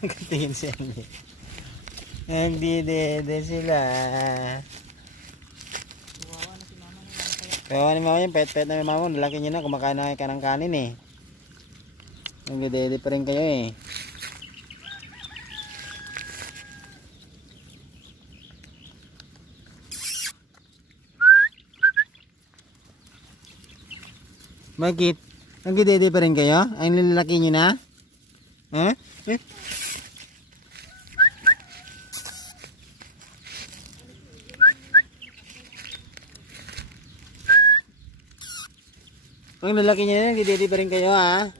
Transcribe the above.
Tingin si Andy. Nagdidede sila. Kawawa ni mama yan. Pet-pet na may mama mo. Lalaki nyo na. Kumakain na kayo ng kanin eh. Nagdidede pa rin kayo eh. Bakit? Nagdidede pa rin kayo? Ang lalaki nyo na? Eh? Ang lalaki nyo na, nagdidede pa rin kayo ha?